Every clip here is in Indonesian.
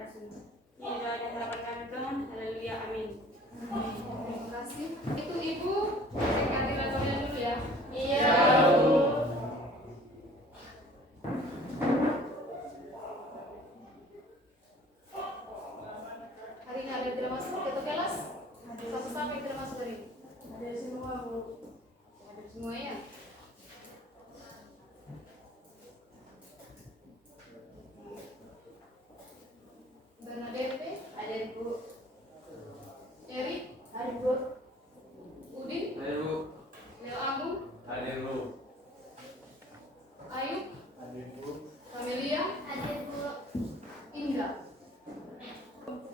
kasih. Ini doa dan harapan kami Tuhan. Haleluya, amin. Terima kasih. Itu Ibu singkat dilakukan dulu ya. Iya. Hari ini ada yang tidak masuk ke kelas? Satu sampai tidak masuk hari ini? Ada semua, Bu. Ada semua ya. Bernadette, Ada Bu. Erik, Ada Bu. Udin, Hadir Bu. Leo Agung, Hadir Bu. Ayub, Hadir Bu. Amelia, Ada Bu. Indra,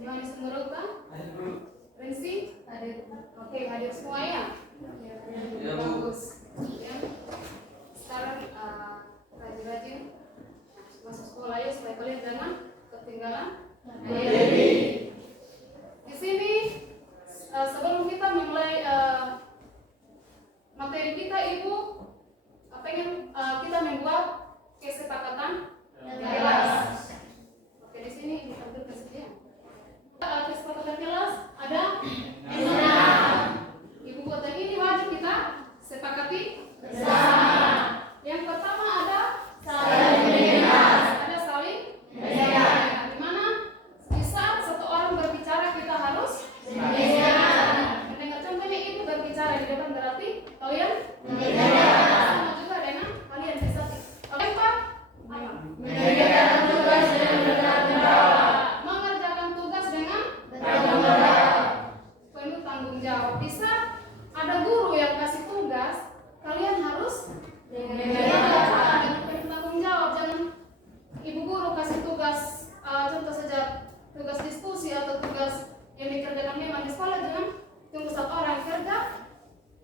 Yohanes Muruka, Hadir Bu. Rensi, hadir. Oke, hadir semua ya. Ya, Bu. Bagus. Ya. Sekarang rajin-rajin masuk sekolah ya supaya kalian jangan ketinggalan. Di sini sebelum kita memulai materi kita, Ibu pengen kita membuat kesepakatan kelas. Oke, di sini Ibu ambil kesediaan. Kesepakatan kelas ada 6. Ibu buat yang ini wajib kita sepakati bersama. Yang pertama ada saling mendengar. Ada saling mendengar. Di mana di saat satu orang berbicara kita harus mendengar. Mendengar, contohnya Ibu berbicara di depan berarti kalian mendengar. Sama juga dengan kalian bisa apa? Mengerjakan tugas dengan bertanggung jawab. Mengerjakan tugas dengan bertanggung jawab. Penuh tanggung jawab. Bisa ada guru yang kasih tugas, kalian harus mengerjakan dengan penuh tanggung jawab. Jangan ibu guru kasih tugas, contoh saja tugas diskusi atau tugas yang dikerjakan memang di sekolah, jangan tunggu satu orang kerja,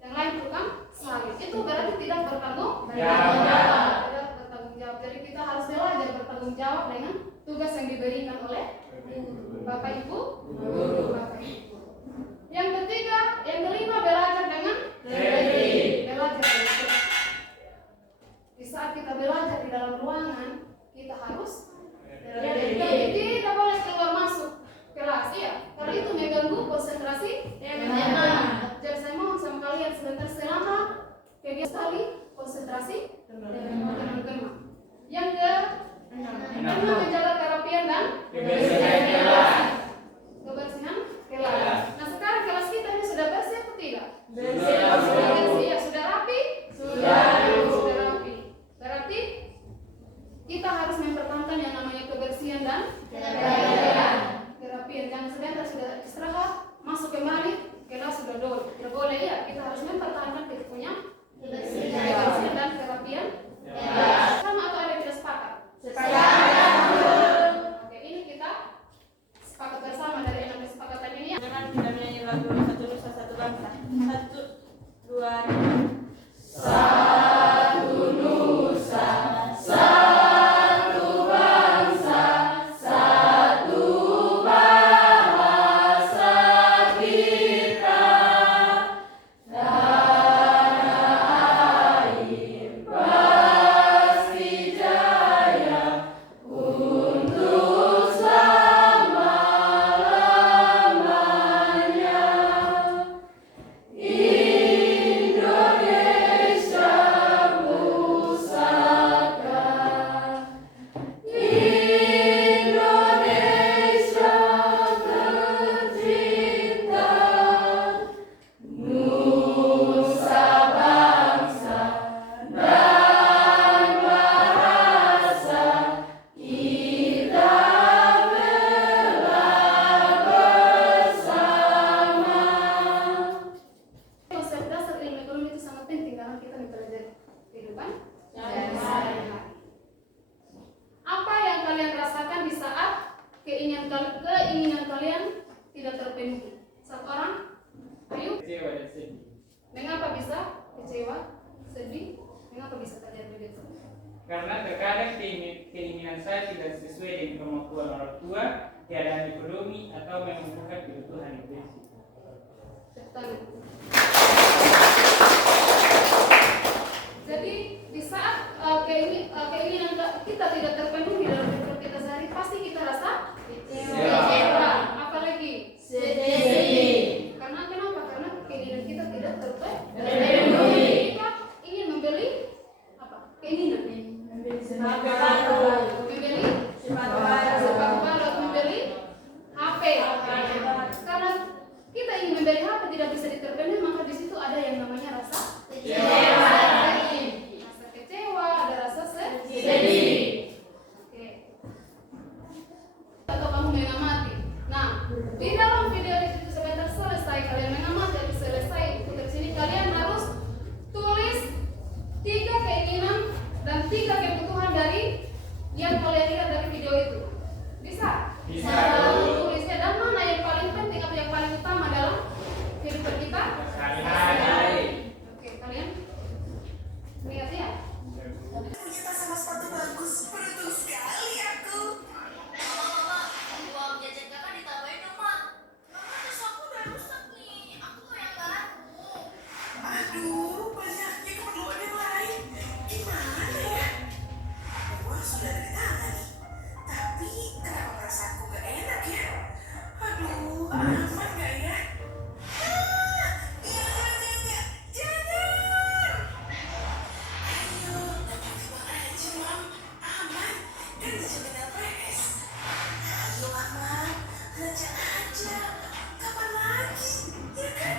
yang lain tukang salin. Itu berarti tidak bertanggung jawab. Tidak bertanggung jawab. Jadi kita harus belajar bertanggung jawab dengan tugas yang diberikan oleh Bapak Ibu guru. Bapak Ibu. Yang ketiga, yang kelima belajar dengan belajar dengan terus. Di saat kita belajar di dalam ruangan, kita harus tidak boleh keluar masuk kelas ya, karena itu mengganggu konsentrasi. Jadi saya mohon sama kalian sebentar selama kegiatan sekali konsentrasi teman-teman. Yang keenam menjaga kerapian dan kebersihan kelas. Nah, sekarang kelas kita ini sudah bersih atau tidak? Sudah bersih ya, sudah rapi? Sudah rapi. Berarti kita harus mempertahankan yang namanya kebersihan dan kerapian. Jangan sebentar sudah istirahat, masuk kembali, kelas sudah dol. Tidak boleh ya, kita harus mempertahankan kita punya kebersihan dan kerapian. Sama atau ada yang tidak sepakat? Oke, ini kita sepakat bersama dari 6 kesepakatan ini ya. Dengan kita menyanyi lagu Satu Nusa Satu Bangsa. 1, 2, 3. Satu nusa, satu bangsa, satu bahasa kita. Tanah air pasti jaya untuk selama-lamanya. Indonesia pusaka, Indonesia tercinta, nusa bangsa dan bahasa kita bela bersama. Konsep dasar ilmu ekonomi itu sangat penting dalam kita mempelajari kehidupan sehari-hari. Apa yang kalian rasakan di saat keinginan kalian tidak terpenuhi? Satu orang, ayo. Kecewa dan sedih. Mengapa bisa kecewa, sedih? Mengapa bisa terjadi begitu? Karena terkadang keinginan saya tidak sesuai dengan kemampuan orang tua, keadaan ekonomi, atau menemukan kebutuhan yang basic. Tepuk Jadi di saat keinginan kita tidak terpenuhi dalam hidup kita sehari, pasti kita rasa kecewa. di dalam video itu sebentar selesai kalian mengamati, habis selesai putar sini kalian harus tulis 3 keinginan dan 3 kebutuhan dari yang kalian lihat dari video itu. Bisa? Bisa. Tulisnya dan mana yang paling penting atau yang paling utama dalam kehidupan kita? Sehari-hari. Oke, kalian lihat ya. Punya tas sama sepatu bagus, beruntung sekali aku. Mama, uang jajan kakak ditambahin dong, Mak. Mama, terus aku udah rusak nih. Aku mau yang baru. Aduh, banyaknya keperluan yang lain. Gimana ya? Uang sudah ada di tangan nih. Tapi kenapa perasaanku gak enak ya? Aduh, aman gak ya? Jangan! Ayo, tiba-tiba aja, Mam. Aman, kan dijamin LPS. Ayo, Mam. Belajar aja. Kapan lagi? Ya kan?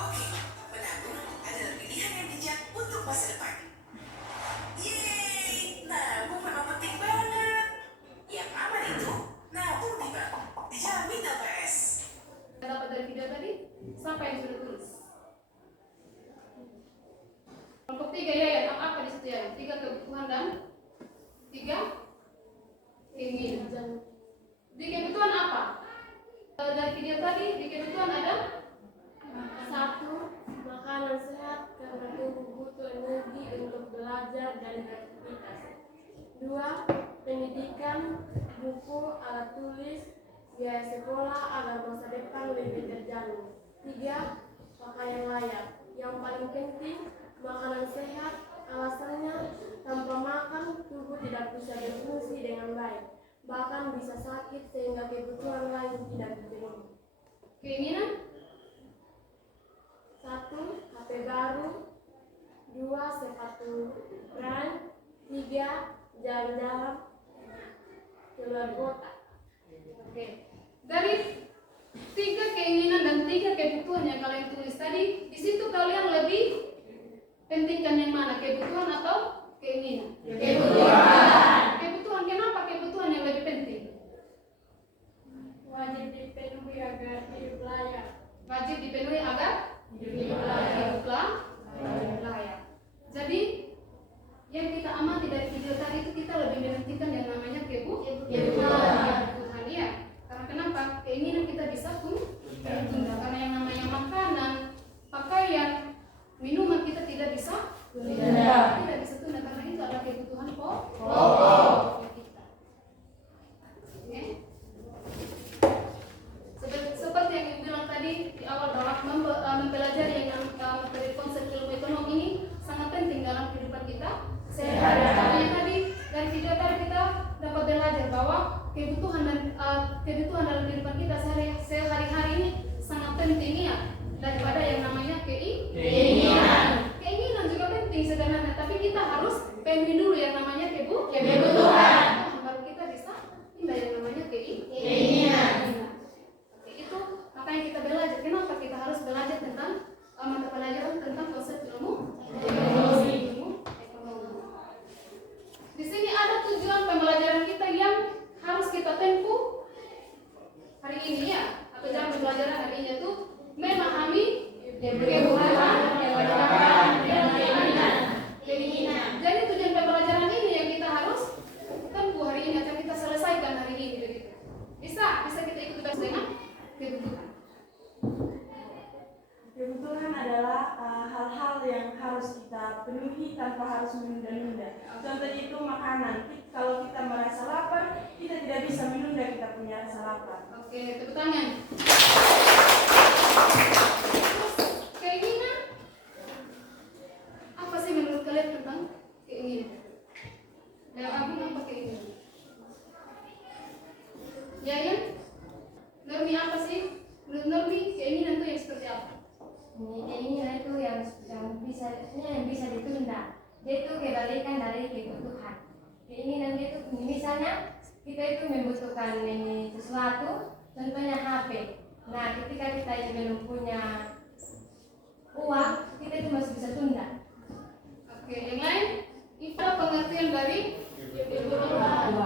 Oke, menabung adalah pilihan yang bijak untuk masa depan. Yeay, nabung memang penting banget. Yang aman itu, nabung di bank. Dijamin LPS. Dapat dari video tadi, siapa yang sudah tulis? Kelompok 3 ya, apa di situ ya? 3 kebutuhan dan 3 keinginan. Di kebutuhan apa? Dari video tadi, di kebutuhan ada 1. Makanan sehat karena tubuh butuh energi untuk belajar dan beraktivitas. 2. Pendidikan, buku, alat tulis, biaya sekolah agar masa depan lebih terjamin. 3. Pakaian layak. Yang paling penting, makanan sehat. Alasannya, tanpa makan tubuh tidak bisa berfungsi dengan baik. Bahkan bisa sakit sehingga kebutuhan lain tidak dipenuhi. keinginan, 1. HP baru. 2. Sepatu brand. 3. Jalan-jalan keluar kota. oke. Dari 3 keinginan dan 3 kebutuhan yang kalian tulis tadi, di situ kalian lebih pentingkan yang mana? Kebutuhan atau keinginan? Kebutuhan, kenapa kebutuhan yang lebih penting? Wajib dipenuhi agar hidup layak. Wajib dipenuhi agar hiduplah layak. Jadi yang kita amati dari video tadi itu kita lebih menentukan yang namanya kebutuhan, ya. Karena kenapa? Keinginan kita bisa tunda, karena yang namanya makanan, pakaian, minuman kita tidak bisa tunda, karena itu adalah kebutuhan pokok kita. Oke? Seperti yang ibu bilang tadi di awal bahwa mempelajari yang materi konsep ilmu ekonomi ini sangat penting dalam kehidupan kita sehari-hari. Tadi dari video tadi kita dapat belajar bahwa kebutuhan dalam kehidupan kita sehari-hari ini sangat penting ya, daripada yang namanya keinginan. Keinginan juga penting sebenarnya, tapi kita harus penuhi dulu yang namanya kebutuhan. Baru kita bisa pindah yang namanya keinginan. Oke, itu makanya kita belajar. Kenapa kita harus belajar tentang mata pelajaran tentang konsep ilmu ekonomi. Di sini ada tujuan pembelajaran kita yang harus kita tempuh hari ini ya, atau jam pembelajaran hari ini itu memahami kebutuhan dan keinginan. Jadi tujuan pembelajaran ini yang kita harus tempuh hari ini atau kita selesaikan hari ini begitu. Bisa kita ikut bahas dengan kebutuhan. Kebutuhan adalah hal-hal yang harus kita penuhi tanpa harus menunda-nunda. Contohnya itu makanan. Kalau kita merasa lapar, kita tidak bisa menunda kita punya rasa lapar. Oke, tepuk tangan. Terus keinginan, apa sih menurut kalian tentang keinginan? Dalam Agung apa keinginan? Ya? Nurmi apa sih? Menurut Nurmi keinginan itu yang seperti apa? Keinginan itu yang bisa ditunda. Dia itu kebalikan dari kebutuhan. Keinginan dia itu misalnya kita itu membutuhkan sesuatu, contohnya HP. Nah, ketika kita itu belum punya uang, kita itu masih bisa tunda. Oke, yang lain? Itu pengertian dari kebutuhan.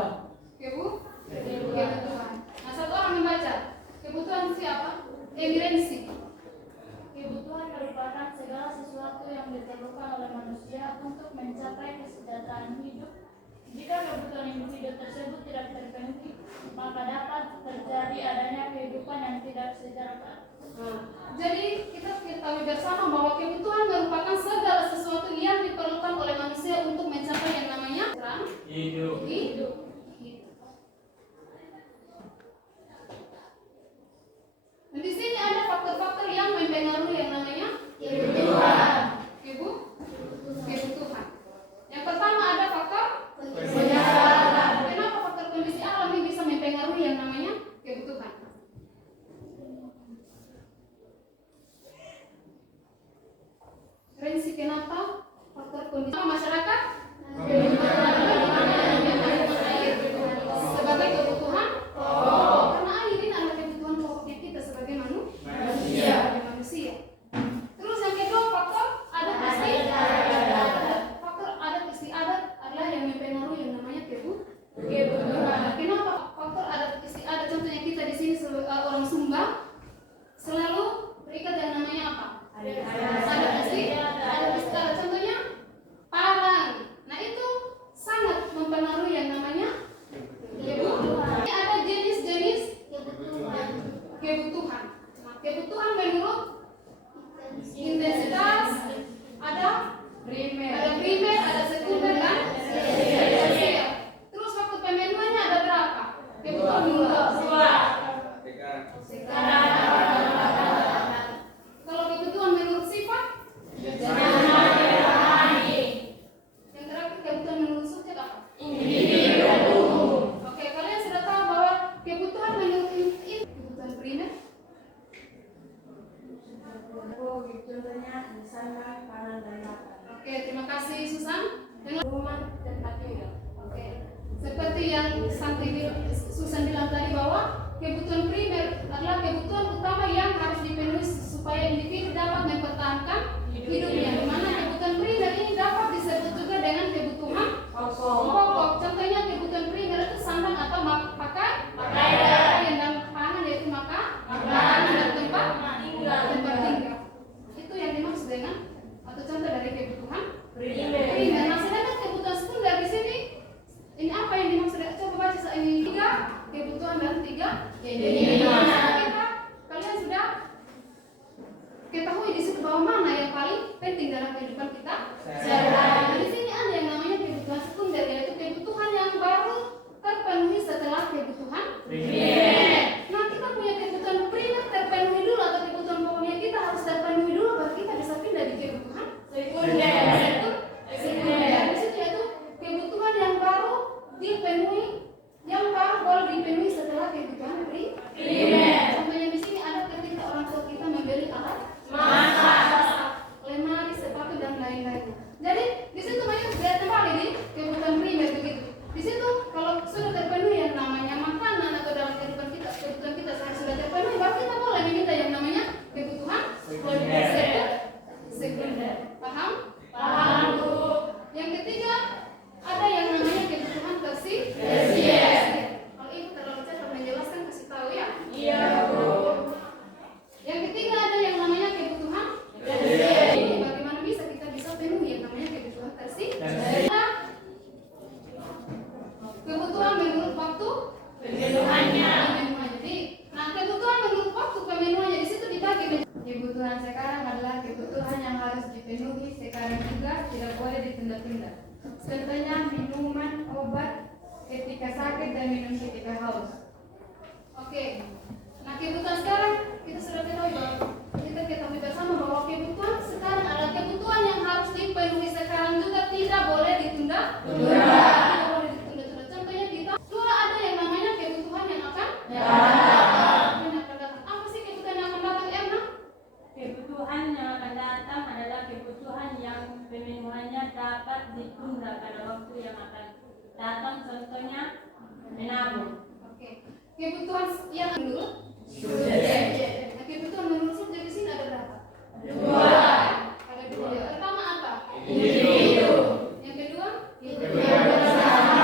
Oke, Bu? Kebutuhan. Nah, satu orang membaca. Kebutuhan siapa? Evidensi. Kebutuhan merupakan segala sesuatu yang diperlukan oleh manusia untuk mencapai kesejahteraan hidup. Jika kebutuhan individu tersebut tidak terpenuhi, maka dapat terjadi adanya kehidupan yang tidak sejahtera. Jadi kita ketahui bersama bahwa kebutuhan merupakan segala sesuatu yang diperlukan oleh manusia untuk mencapai yang namanya hidup. Dan di sini ada faktor-faktor yang mempengaruhi yang namanya kebutuhan. Kebutuhan. Yang pertama ada faktor kondisi alam. Kenapa faktor kondisi alam ini bisa mempengaruhi yang namanya kebutuhan? Referensi kenapa faktor kondisi masyarakat sebagai kebutuhan karena air ini adalah kebutuhan pokoknya kita sebagai manusia. Terus yang kedua faktor adat istiadat adalah yang mempengaruhi yang namanya kebutuhan. Kenapa faktor adat istiadat? Contohnya kita di sini orang Sumba selalu berikat yang namanya apa? Adat istiadat. Contohnya parang. Nah itu sangat mempengaruhi yang namanya kebutuhan. Ini ada jenis-jenis kebutuhan. Nah, kebutuhan menurut intensitas ada primer, ada sekunder dan tersier. Terus waktu pemenuhannya ada berapa? Kebutuhan menurut kalau kebutuhan menurut sifat yang terakhir kebutuhan menurut subjek apa? Oke, kalian sudah tahu bahwa kebutuhan menurut kebutuhan primer. Contohnya misalnya pangan dan makan. Oke, terima kasih Susan. Rumah tempat tinggal. Oke, seperti yang Susan bilang tadi bahwa kebutuhan primer adalah kebutuhan utama yang harus dipenuhi supaya individu dapat mempertahankan hidupnya. Di mana kebutuhan primer ini dapat disebut juga dengan kebutuhan pokok. Contohnya kebutuhan primer itu sandang atau pakaian dan pangan yaitu makanan dan tempat tinggal. Itu yang dimaksud dengan atau contoh dari kebutuhan primer. Nah, sedangkan kebutuhan sekunder di sini ini apa yang dimaksud? Coba baca ini 3 kebutuhan dan 3 kalian sudah ketahui di situ bahwa mana yang paling penting dalam kehidupan kita. Nah, di sini ada yang namanya kebutuhan sekunder yaitu kebutuhan yang baru terpenuhi setelah kebutuhan primer. Nah, kita punya kebutuhan primer terpenuhi dulu atau kebutuhan pokoknya kita harus terpenuhi dulu baru kita bisa pindah di kebutuhan sekunder. Di situ yaitu kebutuhan yang baru dipenuhi, yang baru boleh dipenuhi setelah kebutuhan primer. Contohnya di sini ada ketika orang tua kita membeli alat masak, lemari, sepatu dan lain-lain. Jadi di situ banyak lihat kembali di kebutuhan primer begitu. Di situ kalau sudah terpenuhi yang namanya makanan atau dalam kebutuhan kita sudah terpenuhi, baru kita boleh meminta yang namanya kebutuhan sekunder. Paham? Bu. Yang ketiga ada yang namanya kebutuhan tersier. Kalau ibu terlalu cepat menjelaskan kasih tahu ya. Iya, Bu. Yang ketiga ada yang namanya kebutuhan tersier. Bagaimana kita bisa penuhi yang namanya kebutuhan tersier? Kebutuhan menurut waktu pemenuhannya. Jadi, nah kebutuhan menurut waktu pemenuhannya di situ dibagi. Kebutuhan sekarang adalah kebutuhan yang harus dipenuhi sekarang juga, tidak boleh ditunda-tunda. Contohnya minuman, obat ketika sakit dan minum ketika haus. Oke. Nah kebutuhan sekarang kita sudah ketahui bahwa kita ketahui bersama bahwa kebutuhan sekarang adalah kebutuhan yang harus dipenuhi sekarang juga, tidak boleh ditunda. Tidak boleh ditunda-tunda. Contohnya kita ada yang namanya kebutuhan yang akan datang. Apa sih kebutuhan yang akan datang, Erna? Kebutuhan yang akan datang adalah kebutuhan yang pemenuhannya dapat ditunda pada waktu yang akan datang. Contohnya menabung. Oke. Kebutuhan yang menurut subjek. Nah, kebutuhan menurut subjek di sini ada berapa? 2. Ada 2. Pertama apa? Individu. Yang kedua? Kebutuhan bersama.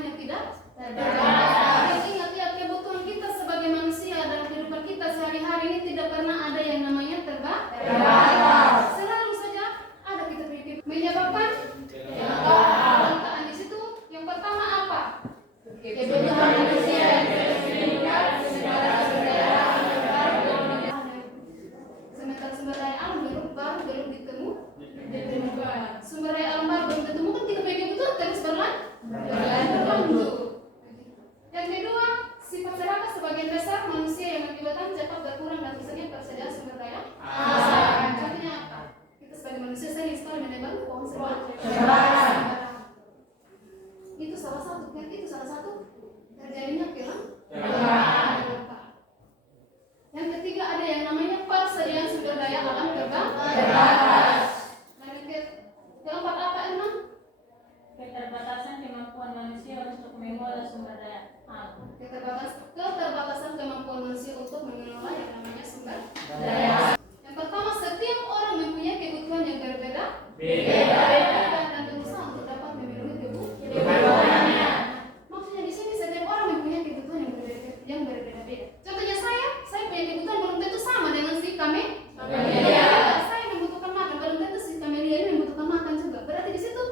kebutuhan yang tidak terbatas. Dan ingat ya, kebutuhan kita sebagai manusia dalam kehidupan kita sehari-hari ini tidak pernah ada yang namanya terbatas. Selalu saja ada kita punya kebutuhan. Menyebabkan kelangkaan di situ. Yang pertama apa? Kebutuhan manusia yang meningkat sementara sumber daya alam baru belum ditemukan. Sumber daya alam baru belum ditemukan, kita punya kebutuhan terus berlanjut. Yang kedua, sifat serakah sebagian besar manusia yang mengakibatkan cepat berkurang dan rusaknya persediaan sumber daya alam. Contohnya apa? Kita sebagai manusia sering sekali menebang pohon sembarangan. Itu salah satu terjadinya kelangkaan. Yang ketiga, ada yang namanya persediaan sumber daya alam terbatas. Dan keempat apa, Irma? Keterbatasan kemampuan manusia untuk mengelola sumber daya alam. Keterbatasan kemampuan manusia untuk mengelola yang namanya sumber daya alam. Yang pertama, setiap orang mempunyai kebutuhan yang berbeda dan berusaha untuk dapat memenuhi kebutuhannya. Maksudnya di sini setiap orang mempunyai kebutuhan yang berbeda-beda. Contohnya saya punya kebutuhan belum tentu sama dengan si Kamelia. Saya membutuhkan makan, belum tentu si Kamelia ini membutuhkan makan juga. Berarti di situ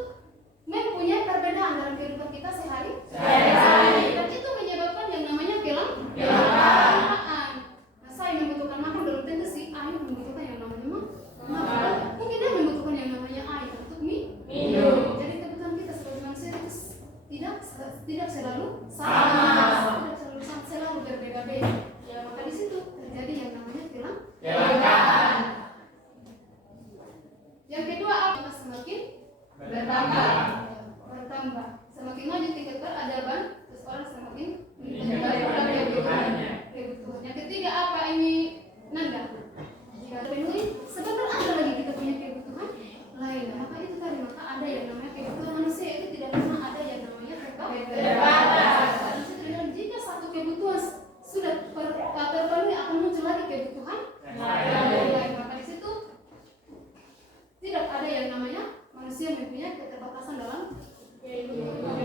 mempunyai perbedaan dalam kehidupan kita sehari-hari. Dan itu menyebabkan yang namanya kelangkaan. Nah, saya membutuhkan makan, belum tentu si A ini membutuhkan yang namanya makan. Mungkin dia membutuhkan yang namanya air untuk minum. Jadi kebutuhan kita sebagai manusia itu tidak selalu sama, selalu berbeda-beda. Ya, maka di situ terjadi yang namanya kelangkaan. Yang kedua, apa? Semakin bertambah. Semakin maju tingkat peradaban, seseorang semakin meningkatkan kebutuhannya. Yang ketiga apa ini? Nanda. Jika terpenuhi, sebenarnya ada lagi kita punya kebutuhan lain. Maka itu tadi, maka ada yang namanya kebutuhan manusia itu tidak pernah ada yang namanya terbatas. Dan jika satu kebutuhan sudah terpenuhi, akan muncul lagi kebutuhan lain. Maka di situ tidak ada yang namanya manusia mempunyai keterbatasan dalam kebutuhan.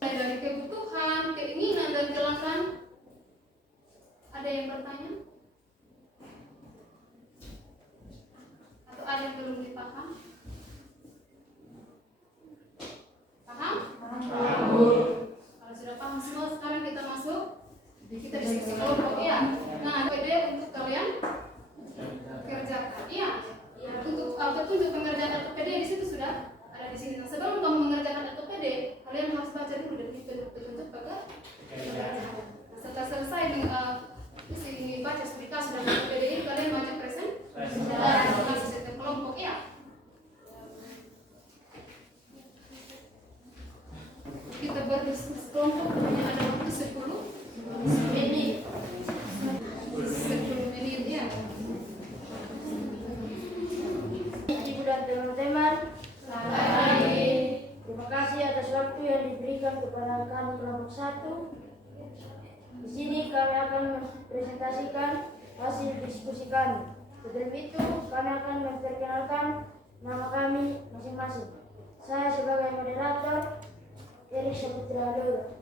Dari kebutuhan, keinginan dan kelangkaan. Ada yang bertanya? Atau ada yang belum dipaham? Paham? Kalau sudah paham semua, sekarang kita masuk. Kita diskusi kelompok ya. Nah, ada ide untuk kalian kerjakan. Iya. Untuk petunjuk pengerjaan ATPD di situ sudah ada di sini. Nah, sebelum kamu mengerjakan ATPD, kalian harus baca dulu dari petunjuk pekerjaan. Nah, setelah selesai baca eksplikasi dan ATPD ini, kalian wajib presentasi setiap kelompok ya. Kita berdiskusi kelompok hanya ada waktu 10 menit. 10 menit ya. Ibu dan teman-teman, terima kasih atas waktu yang diberikan kepada kami kelompok 1. Di sini kami akan mempresentasikan hasil diskusi kami. Sebelum itu, kami akan memperkenalkan nama kami masing-masing. Saya sebagai moderator, Erik Saputra Lura.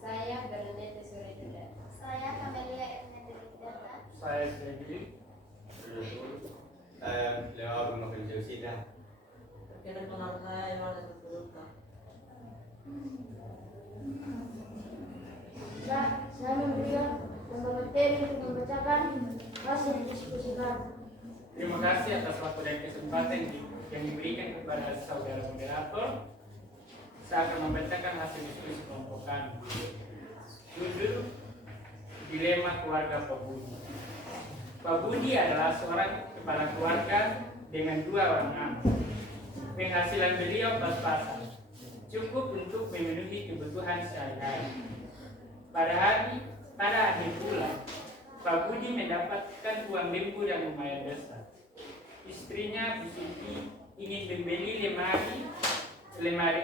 Saya Bernadette Suretuda. Saya Kamelia Ernendra. Saya sendiri. Saya Leo Abang Novel Josida. Perkenalkan saya Yohanes Suruka. Saya memberikan beberapa materi untuk membacakan hasil diskusi kami. Terima kasih atas waktu dan kesempatan yang diberikan kepada saudara moderator. Saya akan membacakan hasil diskusi kelompok kami. Judul Dilema Keluarga Pak Budi. Pak Budi adalah seorang kepala keluarga dengan 2 orang anak. Penghasilan beliau pas-pasan, cukup untuk memenuhi kebutuhan sehari-hari. Pada akhir bulan, Pak Budi mendapatkan uang lembu yang lumayan besar. Istrinya Bu Siti ingin membeli lemari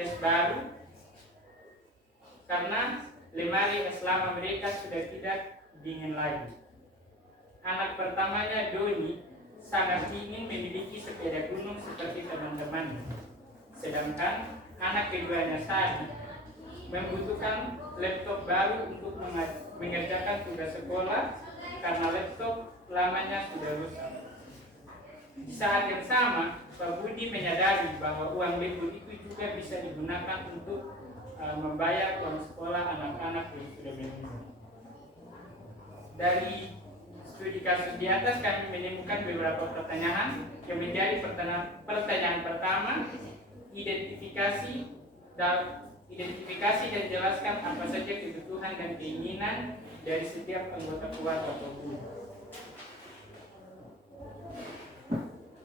es baru karena lemari es lama mereka sudah tidak dingin lagi. Anak pertamanya Doni sangat ingin memiliki sepeda gunung seperti teman-temannya. sedangkan anak keduanya Sari membutuhkan laptop baru untuk mengerjakan tugas sekolah karena laptop lamanya sudah rusak. Di saat yang sama, Pak Budi menyadari bahwa uang laptop itu juga bisa digunakan untuk membayar uang sekolah anak-anak yang sudah meninggal. Dari studi kasus di atas kami menemukan beberapa pertanyaan yang menjadi pertanyaan pertama, identifikasi dan jelaskan apa saja kebutuhan dan keinginan dari setiap anggota keluarga Pak Budi.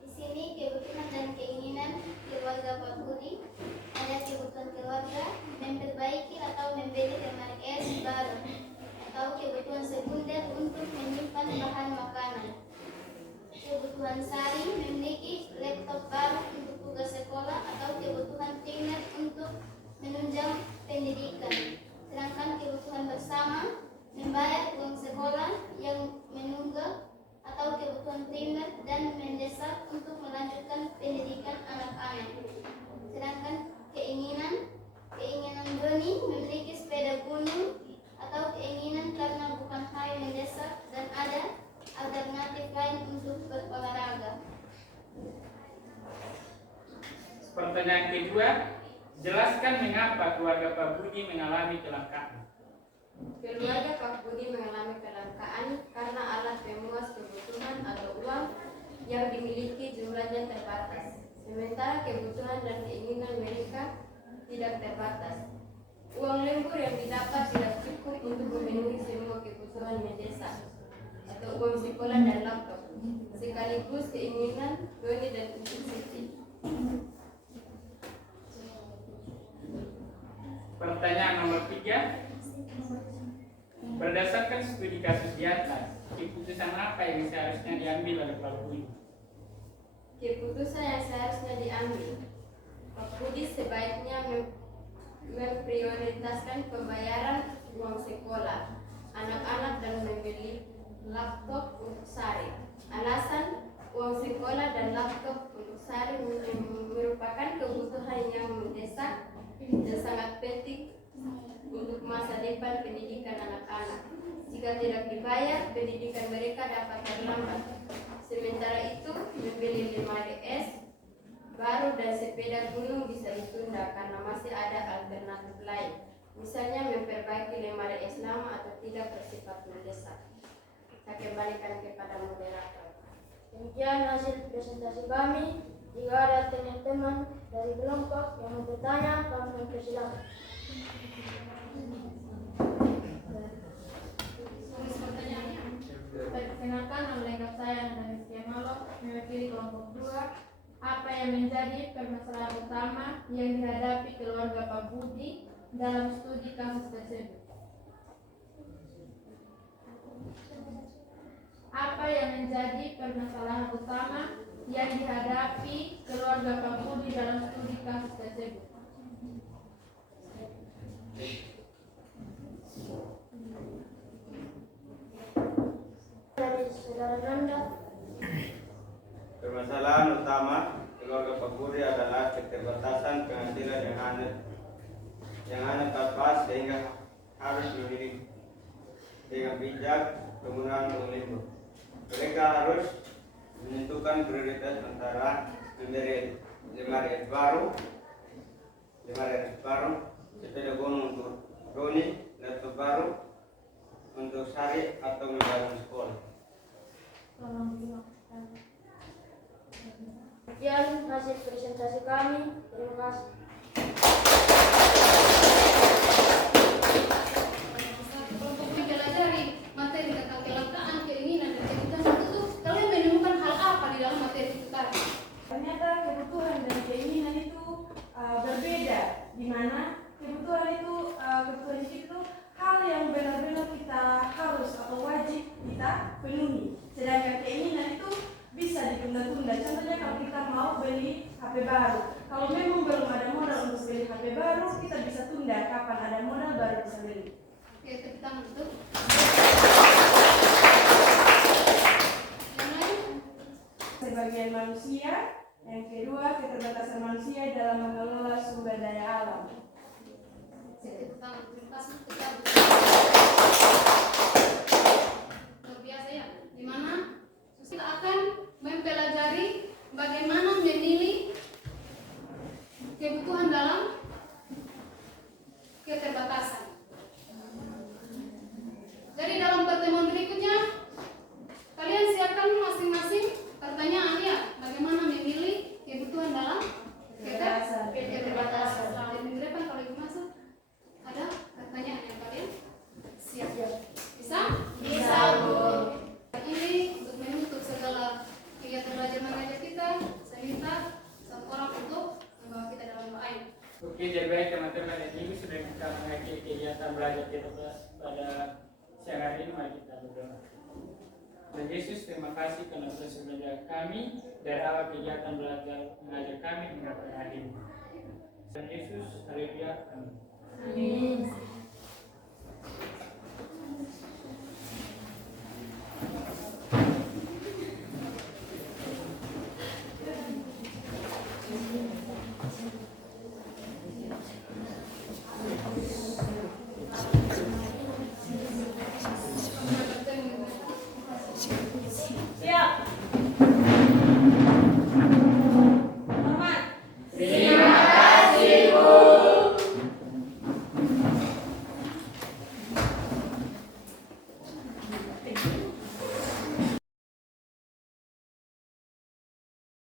Di sini kebutuhan dan keinginan keluarga Pak Budi ada kebutuhan keluarga memperbaiki atau membeli lemari es baru atau kebutuhan sekunder untuk menyimpan bahan makanan. Kebutuhan Sari memiliki laptop baru untuk tugas sekolah atau kebutuhan primer untuk menunjang pendidikan. Sedangkan kebutuhan bersama membayar uang sekolah yang menunggak atau kebutuhan primer dan mendesak untuk melanjutkan pendidikan anak-anak. Sedangkan keinginan Doni memiliki sepeda gunung atau keinginan karena bukan hal mendesak dan ada alternatif lain untuk berolahraga. Pertanyaan kedua, jelaskan mengapa keluarga Pak Budi mengalami kelangkaan. Keluarga Pak Budi mengalami kelangkaan karena alat pemuas kebutuhan atau uang yang dimiliki jumlahnya terbatas, sementara kebutuhan dan keinginan mereka tidak terbatas. Uang lembur yang didapat tidak cukup untuk memenuhi semua kebutuhan mendesak atau uang sekolah dan laptop, sekaligus keinginan Doni dan Ibu Siti. Pertanyaan nomor 3, berdasarkan studi kasus di atas, keputusan apa yang seharusnya diambil oleh Pak Budi? Keputusan yang seharusnya diambil, Pak Budi sebaiknya memprioritaskan pembayaran uang sekolah anak-anak dan membeli laptop untuk Sari. Alasan uang sekolah dan laptop untuk Sari merupakan kebutuhan yang mendesak dan sangat penting untuk masa depan pendidikan anak-anak. Jika tidak dibayar, pendidikan mereka dapat terlambat. Sementara itu, membeli lemari es baru dan sepeda gunung bisa ditunda karena masih ada alternatif lain. Misalnya memperbaiki lemari es lama atau tidak bersifat mendesak. Saya kembalikan kepada moderator. Demikian hasil presentasi kami. Jika ada teman-teman dari kelompok yang mau bertanya, kami mempersilakan. Perkenalkan, nama lengkap saya Nanda Malo, mewakili kelompok 2. Apa yang menjadi permasalahan utama yang dihadapi keluarga Pak Budi dalam studi kasus tersebut? Apa yang menjadi permasalahan utama yang dihadapi keluarga Pak Budi dalam studi kasus tersebut? Dari saudara Nanda. Permasalahan utama keluarga Pak Budi adalah keterbatasan penghasilan yang hanya pas sehingga harus memilih dengan bijak penggunaan uang lembur. Mereka harus menentukan prioritas antara memberi lemari es baru, sepeda gunung untuk Doni, laptop baru untuk Sari atau membangun sekolah. Sekian hasil presentasi kami. Terima kasih. Untuk mempelajari materi tentang kelangkaan, keinginan, dan kebutuhan itu, kalian menemukan hal apa di dalam materi itu tadi? Ternyata kebutuhan dan keinginan itu berbeda, di mana kebutuhan itu hal yang benar-benar kita harus atau wajib kita penuhi, sedangkan keinginan itu bisa ditunda-tunda. Contohnya kalau kita mau beli HP baru, kalau memang belum ada modal untuk beli HP baru, kita bisa tunda, kapan ada modal baru bisa beli. Oke, tepuk tangan untuk yang lain. Sebagai manusia, Yang kedua, keterbatasan manusia dalam mengelola sumber daya alam. Tepuk tangan, terima kasih. Kita luar biasa ya, dimana kita akan mempelajari bagaimana memilih kebutuhan dalam keterbatasan. Jadi dalam pertemuan berikutnya kalian siapkan masing-masing pertanyaan ya, bagaimana memilih kebutuhan dalam keterbatasan. Di minggu depan kalau ibu masuk ada pertanyaan yang kalian siap. Bisa? Bisa, Bu. Ini untuk menutup segala kegiatan belajar mengajar kita, saya minta satu orang untuk membawa kita dalam doa ini. Oke, jadi baik teman-teman, dan ini sudah kita mengakhiri kegiatan belajar kita pada siang hari ini. Mari kita berdoa. Tuhan Yesus, terima kasih karena sudah menjaga kami dari awal kegiatan belajar mengajar kami hingga pada hari ini. Tuhan Yesus, haleluya. Amin. Amin.